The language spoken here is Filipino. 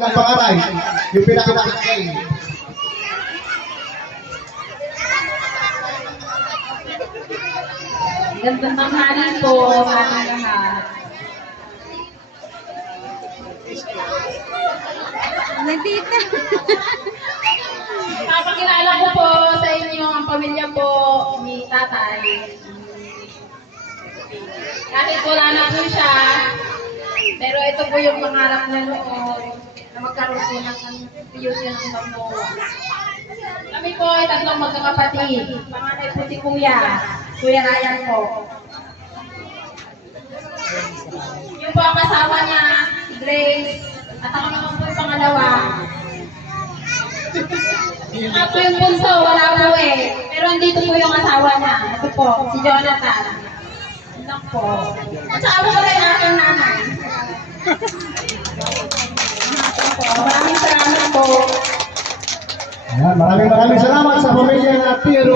Ilang pangalan? Yung pinakamakikay. Gandang tanghali po sa ating lahat. Nandito. Papakilala ko po sa inyo ang pamilya po ni tatay. Kahit wala na po siya, pero ito po yung pangarap niya noon na magkaroon po ng fusion ng Samoa. Kami po ay tatlong magkakapatid. Panganay po si Kuya Ryan po. Yung po ang asawa niya, si Grace, at ako naman po yung pangalawa. Ako yung bunso, wala po eh. Pero andito po yung asawa niya. Ito po, si Jonathan. Ito po. At saka po rin aking nanay. Maraming salamat po. Maraming salamat sa pamilya na Piero.